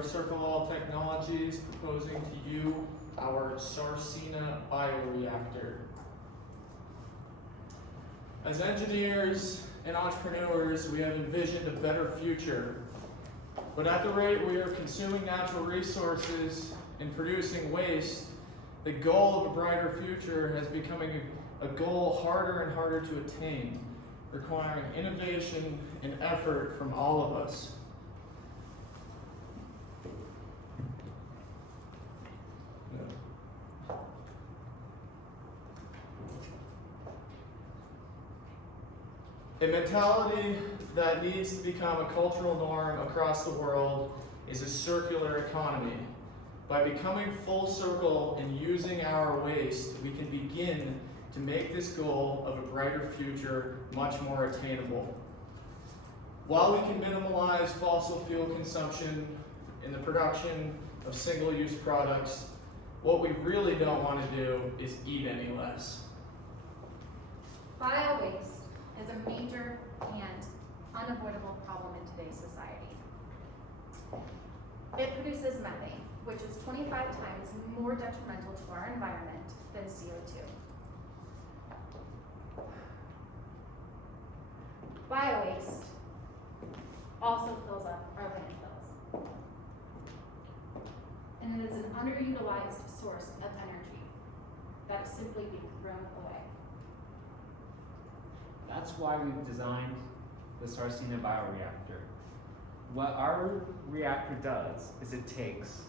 of Circle All Technologies, proposing to you our Sarcina bioreactor. As engineers and entrepreneurs, we have envisioned a better future. But at the rate we are consuming natural resources and producing waste, the goal of a brighter future has becoming a goal harder and harder to attain, requiring innovation and effort from all of us. A mentality that needs to become a cultural norm across the world is a circular economy. By becoming full circle and using our waste, we can begin to make this goal of a brighter future much more attainable. While we can minimize fossil fuel consumption in the production of single-use products, what we really don't want to do is eat any less. Bio-waste is a major and unavoidable problem in today's society. It produces methane, which is 25 times more detrimental to our environment than CO2. Bio-waste also fills up our landfills. And it is an underutilized source of energy that is simply being thrown away. That's why we've designed the Sarcina bioreactor. What our reactor does is it takes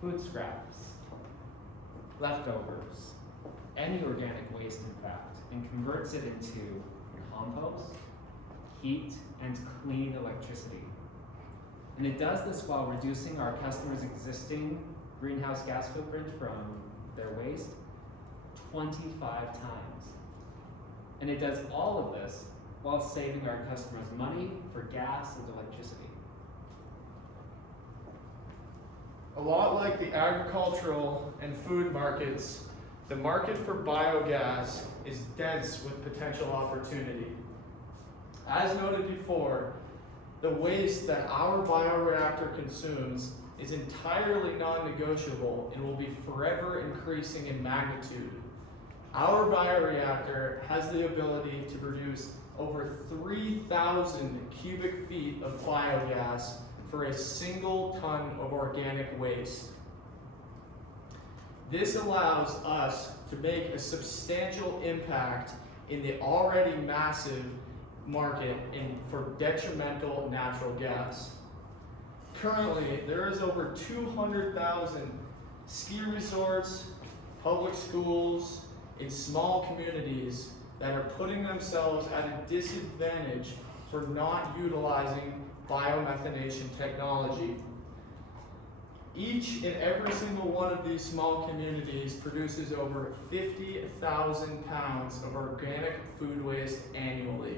food scraps, leftovers, any organic waste in fact, and converts it into compost, heat, and clean electricity. And it does this while reducing our customers' existing greenhouse gas footprint from their waste 25 times. And it does all of this while saving our customers money for gas and electricity. A lot like the agricultural and food markets, the market for biogas is dense with potential opportunity. As noted before, the waste that our bioreactor consumes is entirely non-negotiable and will be forever increasing in magnitude. Our bioreactor has the ability to produce over 3,000 cubic feet of biogas for a single ton of organic waste. This allows us to make a substantial impact in the already massive market for detrimental natural gas. Currently, there is over 200,000 ski resorts, public schools, in small communities that are putting themselves at a disadvantage for not utilizing biomethanation technology. Each and every single one of these small communities produces over 50,000 pounds of organic food waste annually.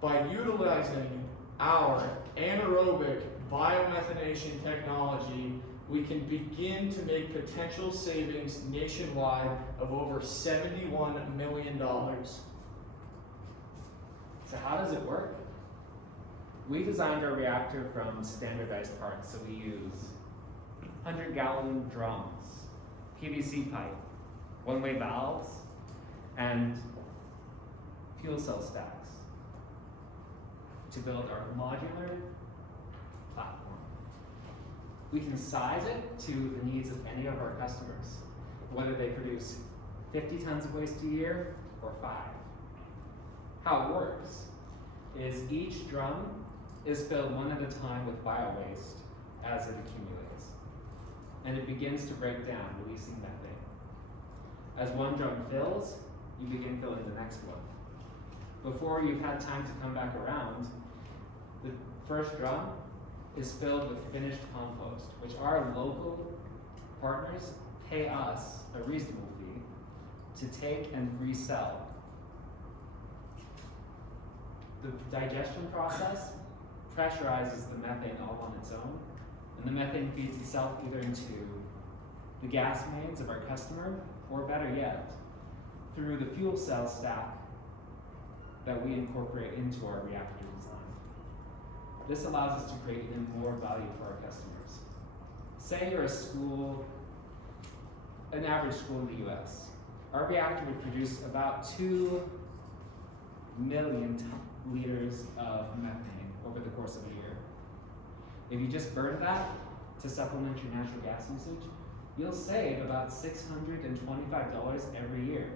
By utilizing our anaerobic biomethanation technology, we can begin to make potential savings nationwide of over $71 million. So how does it work? We designed our reactor from standardized parts, so we use 100-gallon drums, PVC pipe, one-way valves, and fuel cell stacks to build our modular platform. We can size it to the needs of any of our customers, whether they produce 50 tons of waste a year or 5. How it works is each drum is filled one at a time with bio-waste as it accumulates. And it begins to break down, releasing methane. As one drum fills, you begin filling the next one. Before you've had time to come back around, the first drum is filled with finished compost, which our local partners pay us a reasonable fee to take and resell. The digestion process pressurizes the methane all on its own, and the methane feeds itself either into the gas mains of our customer, or better yet, through the fuel cell stack that we incorporate into our reactor design. This allows us to create even more value for our customers. Say you're a school, an average school in the US. Our reactor would produce about 2 million liters of methane over the course of a year. If you just burn that to supplement your natural gas usage, you'll save about $625 every year.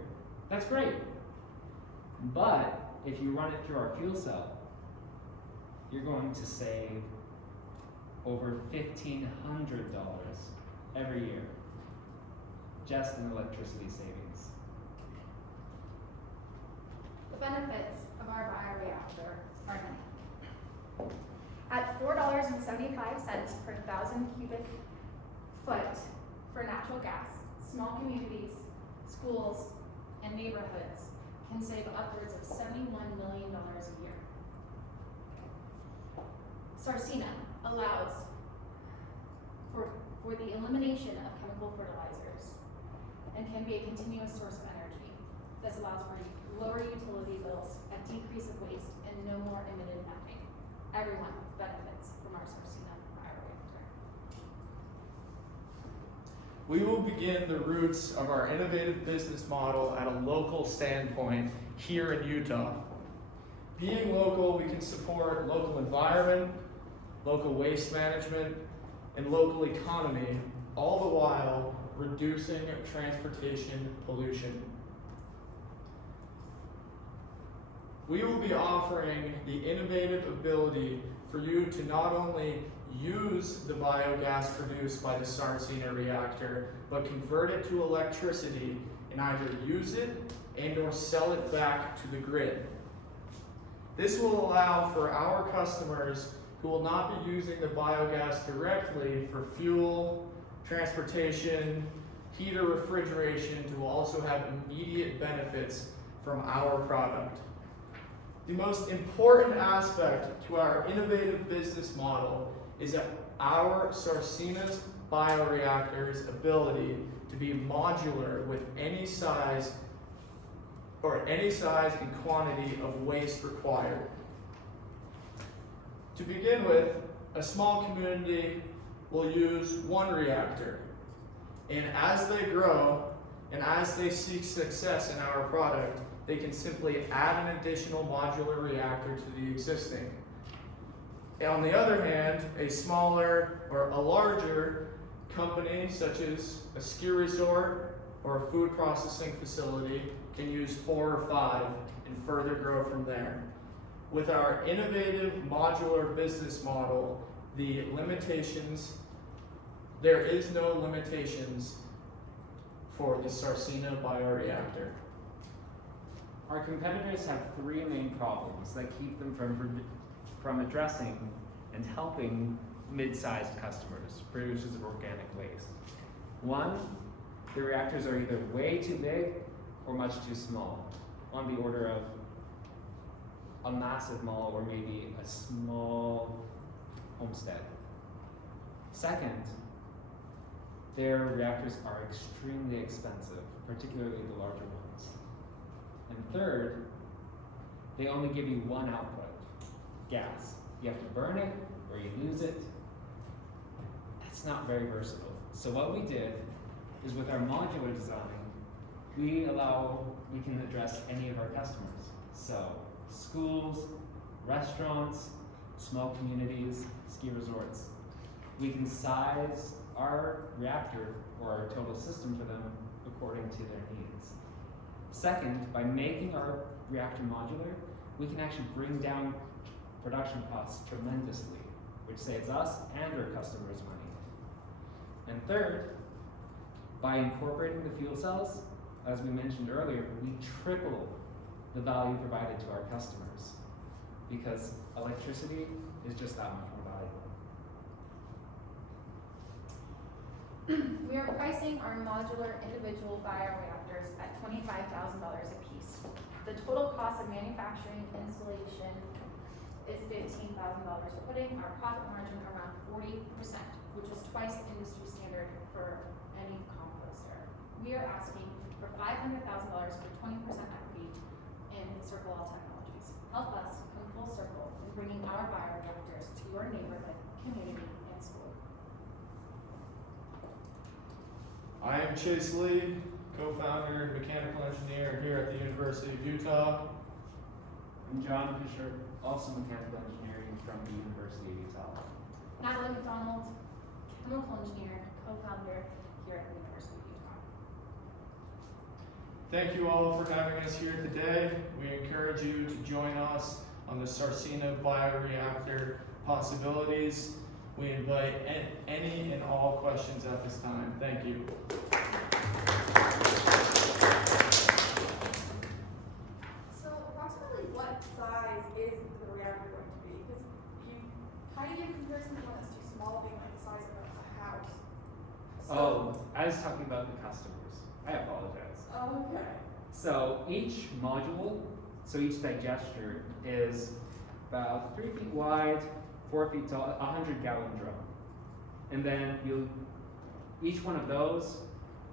That's great. But if you run it through our fuel cell, you're going to save over $1,500 every year just in electricity savings. The benefits of our bioreactor are many. At $4.75 per 1,000 cubic foot for natural gas, small communities, schools, and neighborhoods can save upwards of $71 million a year. Sarcina allows for the elimination of chemical fertilizers and can be a continuous source of energy. This allows for lower utility bills, a decrease of waste, and no more emitted methane. Everyone benefits from our Sarcina bioreactor. We will begin the roots of our innovative business model at a local standpoint here in Utah. Being local, we can support local environment, local waste management, and local economy, all the while reducing transportation pollution. We will be offering the innovative ability for you to not only use the biogas produced by the Sarcina reactor, but convert it to electricity and either use it and or sell it back to the grid. This will allow for our customers who will not be using the biogas directly for fuel, transportation, heat or refrigeration to also have immediate benefits from our product. The most important aspect to our innovative business model is that our Sarcina's bioreactor's ability to be modular with any size and quantity of waste required. To begin with, a small community will use one reactor, and as they grow and as they seek success in our product, they can simply add an additional modular reactor to the existing. And on the other hand, a smaller or a larger company, such as a ski resort or a food processing facility, can use 4 or 5 and further grow from there. With our innovative modular business model, there is no limitations for the Sarcina bioreactor. Our competitors have 3 main problems that keep them from addressing and helping mid-sized customers, producers of organic waste. 1, the reactors are either way too big or much too small, on the order of a massive mall or maybe a small homestead. 2nd, their reactors are extremely expensive, particularly the larger ones. And 3rd, they only give you one output, gas. You have to burn it or you lose it. That's not very versatile. So what we did is, with our modular design, we can address any of our customers. So schools, restaurants, small communities, ski resorts. We can size our reactor or our total system for them according to their needs. 2nd, by making our reactor modular, we can actually bring down production costs tremendously, which saves us and our customers money. And 3rd, by incorporating the fuel cells, as we mentioned earlier, we triple the value provided to our customers, because electricity is just that much more valuable. We are pricing our modular individual bioreactors at $25,000 a piece. The total cost of manufacturing installation is $15,000, putting our profit margin around 40%, which is twice the industry standard for any composter. We are asking for $500,000 for 20% equity in Circle All Technologies. Help us come full circle in bringing our bioreactors to your neighborhood, community, and school. I am Chase Lee, co-founder and mechanical engineer here at the University of Utah. I'm John Fisher, also mechanical engineering from the University of Utah. Natalie McDonald, chemical engineer, co-founder here at the University of Utah. Thank you all for having us here today. We encourage you to join us on the Sarcina bioreactor possibilities. We invite any and all questions at this time. Thank you. So approximately what size is the reactor going to be? Because you kind of give comparison to one that's too small, being like the size of a house. Oh, I was talking about the customers. I apologize. Okay. So each module, so each digester is about 3 feet wide, 4 feet tall, 100-gallon drum. And then each one of those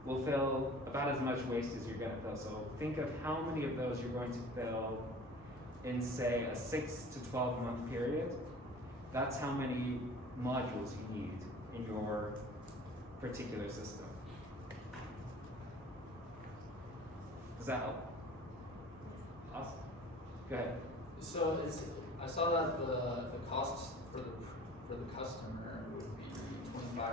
will fill about as much waste as you're gonna fill. So think of how many of those you're going to fill in, say, a 6 to 12 month period. That's how many modules you need in your particular system. Does that help? Awesome. Go ahead. So I saw that the cost for the customer would be $25,000.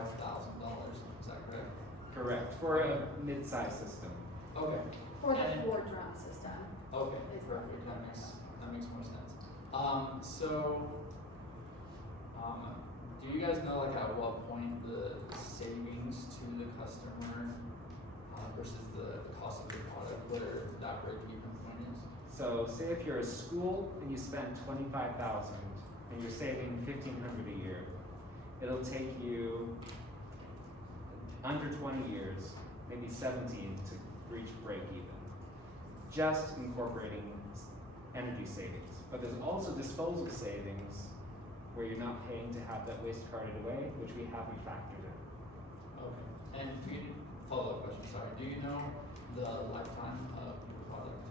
Is that correct? Correct. For a mid-size system. Okay. For the And- 4-drum system. Okay. It's Perfect. That makes more sense. Do you guys know like at what point the savings to the customer versus the cost of the product, where that break-even point is? So say if you're a school and you spend $25,000 and you're saving $1,500 a year, it'll take you under 20 years, maybe 17, to reach break even. Just incorporating energy savings. But there's also disposal savings where you're not paying to have that waste carted away, which we haven't factored in. Okay. And follow-up question, sorry. Do you know the lifetime of the product?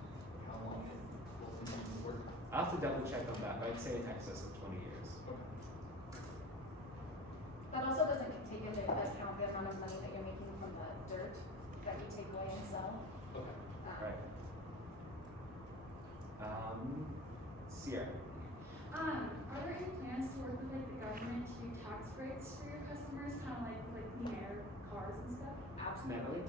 How long it will continue to work? I'll have to double check on that, but I'd say in excess of 20 years. Okay. That also doesn't take into account the amount of money that you're making from the dirt that you take away and sell. Okay. Right. Sierra. Are there any plans to work with like the government to do tax breaks for your customers, kind of like with like clean air cars and stuff? Natalie?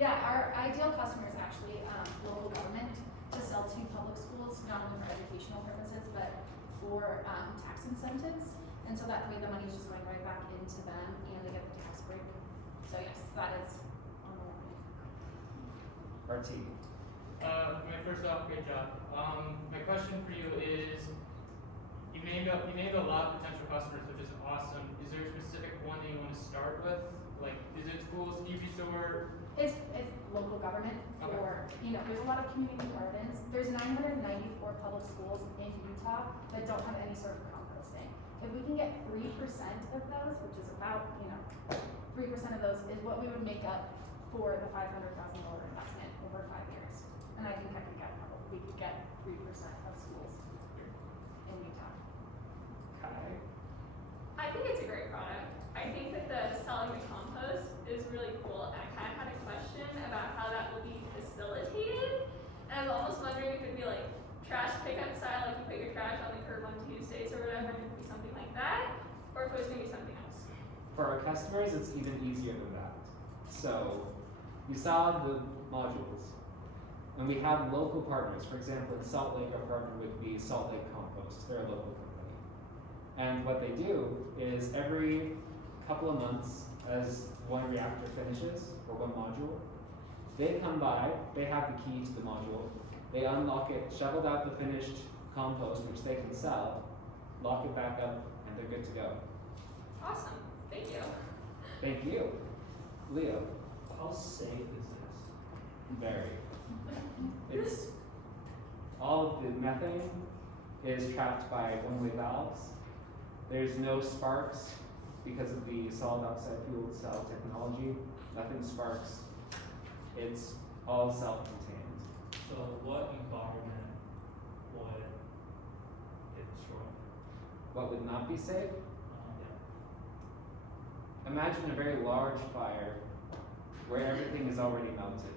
Yeah, our ideal customer is actually local government to sell to public schools, not only for educational purposes, but for tax incentives. And so that way the money is just going right back into them and they get the tax break. So yes, that is on the line. RT. First off, great job. My question for you is, you named a lot of potential customers, which is awesome. Is there a specific one that you want to start with? Like, is it schools, EV store? It's local government for, there's a lot of community gardens. There's 994 public schools in Utah that don't have any sort of composting. If we can get 3% of those, which is about, 3% of those is what we would make up for the $500,000 investment over 5 years. And I think we could get 3% of schools in Utah. Kai. I think it's a great product. I think that the selling the compost is really cool, and I kind of had a question about how that will be facilitated. And I was almost wondering if it'd be like trash pickup style, like you put your trash on the curb on Tuesdays or whatever, and it would be something like that, or if it was gonna be something else. For our customers, it's even easier than that. So, you saw the modules, and we have local partners. For example, in Salt Lake, our partner would be Salt Lake Compost. They're a local company. And what they do is every couple of months, as one reactor finishes, or one module, they come by, they have the key to the module, they unlock it, shoveled out the finished compost, which they can sell, lock it back up, and they're good to go. Awesome. Thank you. Thank you. Leo. How safe is this? Very. It's all of the methane is trapped by one-way valves. There's no sparks because of the solid oxide fuel cell technology. Nothing sparks. It's all self-contained. So what environment would it destroy? What would not be safe? Yeah. Imagine a very large fire where everything is already melted.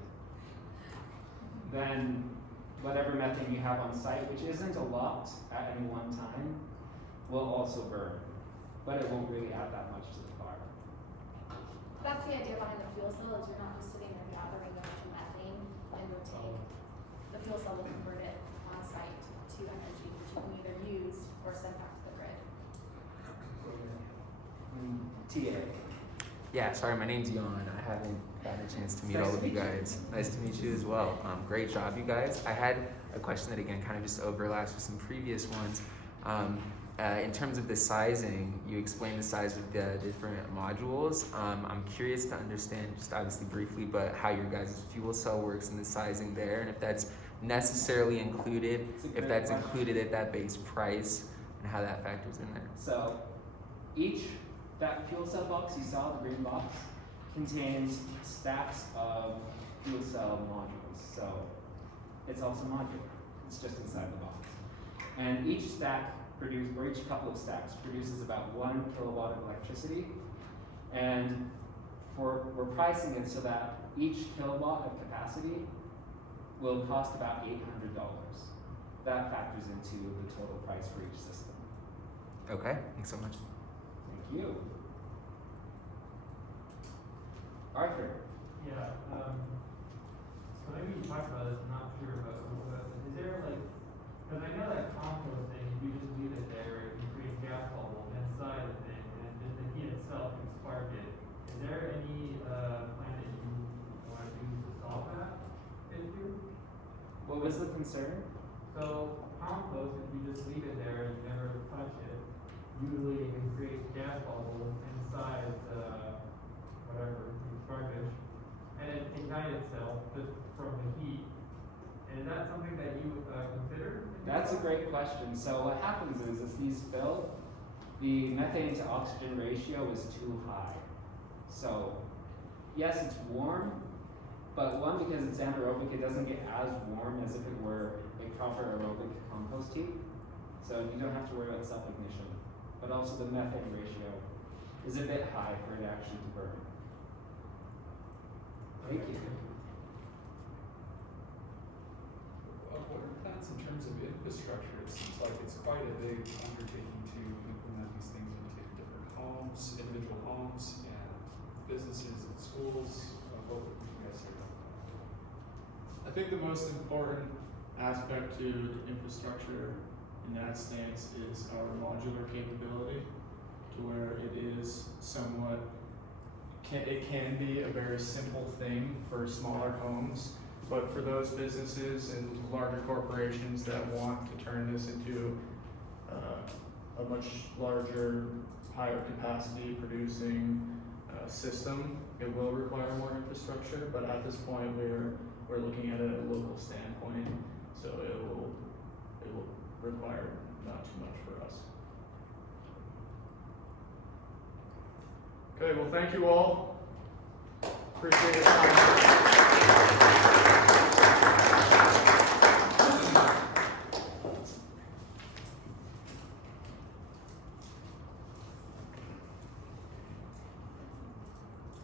Then whatever methane you have on site, which isn't a lot at any one time, will also burn. But it won't really add that much to the fire. That's the idea behind the fuel cell, is you're not just sitting there gathering a bunch of methane and you'll take, the fuel cell will convert it on site to energy, which you can either use or send back to the grid. TA. Yeah, sorry, my name's Jan. I haven't gotten a chance to meet Nice all to of you meet you. guys. Nice to meet you as well. Great job, you guys. I had a question that again kind of just overlaps with some previous ones. In terms of the sizing, you explained the size of the different modules. I'm curious to understand, just obviously briefly, but how your guys' fuel cell works and the sizing there, and if that's necessarily included, It's a if great that's question. included at that base price, and how that factors in there. So that fuel cell box you saw, the green box, contains stacks of fuel cell modules. So it's also modular. It's just inside the box. And each stack or each couple of stacks produces about 1 kilowatt of electricity. And we're pricing it so that each kilowatt of capacity will cost about $800. That factors into the total price for each system. Okay, thanks so much. Thank you. Arthur. Yeah, so maybe you talked about this, I'm not sure, but is there like, because I know that compost thing, if you just leave it there, you create gas bubbles inside the thing, and just the heat itself can spark it. Is there any, plan that you want to use to solve that issue? What was the concern? So compost, if you just leave it there and you never touch it, usually it can create gas bubbles inside the, whatever, the garbage, and it ignite itself just from the heat. And is that something that you consider? That's a great question. So what happens is, as these fill, the methane to oxygen ratio is too high. So yes, it's warm, but one, because it's anaerobic, it doesn't get as warm as if it were a proper aerobic compost heat. So you don't have to worry about self-ignition. But also the methane ratio is a bit high for it actually to burn. Thank you. What are plans in terms of infrastructure? It seems like it's quite a big undertaking to implement these things into different homes, individual homes, and businesses and schools. What would you guys say about that? I think the most important aspect to the infrastructure in that stance is our modular capability, to where it is somewhat, it can be a very simple thing for smaller homes, but for those businesses and larger corporations that want to turn this into a much larger, higher capacity producing system, it will require more infrastructure, but at this point we're looking at it at a local standpoint, so it will require not too much for us. Okay, well, thank you all. Appreciate your time.